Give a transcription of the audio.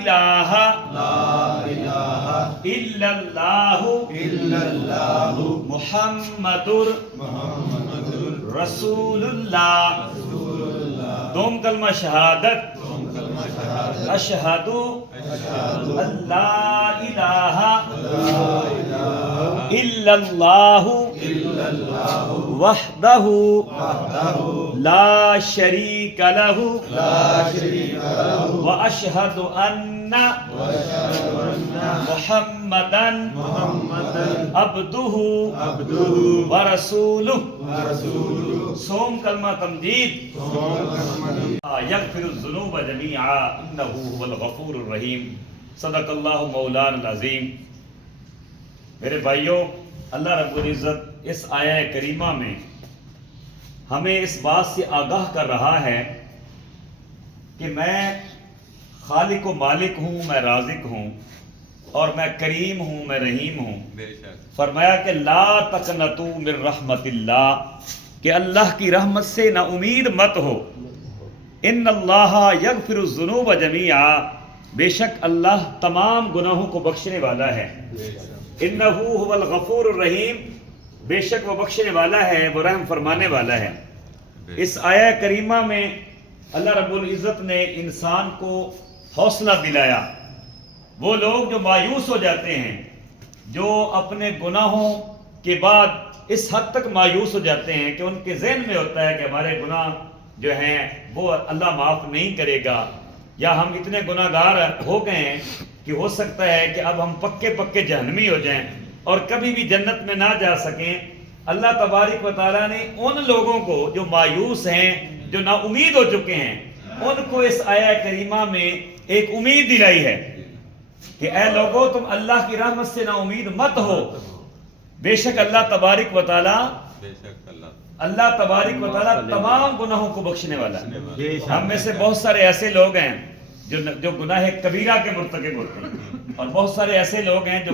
الہ الا اللہ محمد رسول اللہ. دوم کلمہ شہادت اشہد اللہ الہ الا اللہ وحدہ لا شریک لہ واشہد ان محمدا عبدہ ورسولہ. سوم کلمہ تمجید یغفر الذنوب جميعا انہ هو الغفور الرحیم. صدق اللہ مولانا العظیم. میرے بھائیوں، اللہ رب العزت اس آیہ کریمہ میں ہمیں اس بات سے آگاہ کر رہا ہے کہ میں خالق و مالک ہوں، میں رازق ہوں، اور میں کریم ہوں، میں رحیم ہوں. فرمایا کہ لا تقنطوا من رحمت اللہ، کہ اللہ کی رحمت سے نا امید مت ہو. ان اللہ یغفر الذنوب جميعا، بے شک اللہ تمام گناہوں کو بخشنے والا ہے. انہ هو الغفور الرحیم، بے شک وہ بخشنے والا ہے، وہ رحم فرمانے والا ہے. اس آیہ کریمہ میں اللہ رب العزت نے انسان کو حوصلہ دلایا. وہ لوگ جو مایوس ہو جاتے ہیں، جو اپنے گناہوں کے بعد اس حد تک مایوس ہو جاتے ہیں کہ ان کے ذہن میں ہوتا ہے کہ ہمارے گناہ جو ہیں وہ اللہ معاف نہیں کرے گا، یا ہم اتنے گناہ گار ہو گئے ہیں کہ ہو سکتا ہے کہ اب ہم پکے جہنمی ہو جائیں اور کبھی بھی جنت میں نہ جا سکیں. اللہ تبارک و تعالیٰ نے ان لوگوں کو جو مایوس ہیں، جو نا امید ہو چکے ہیں، ان کو اس آیہ کریمہ میں ایک امید دلائی ہے کہ اے لوگو تم اللہ کی رحمت سے نا امید مت ہو. بے شک اللہ تبارک و تعالیٰ تمام گناہوں کو بخشنے والا ہے. ہم میں سے بہت سارے ایسے لوگ ہیں جو گناہ کبیرہ کے مرتکب ہوتے ہیں، اور بہت سارے ایسے لوگ ہیں جو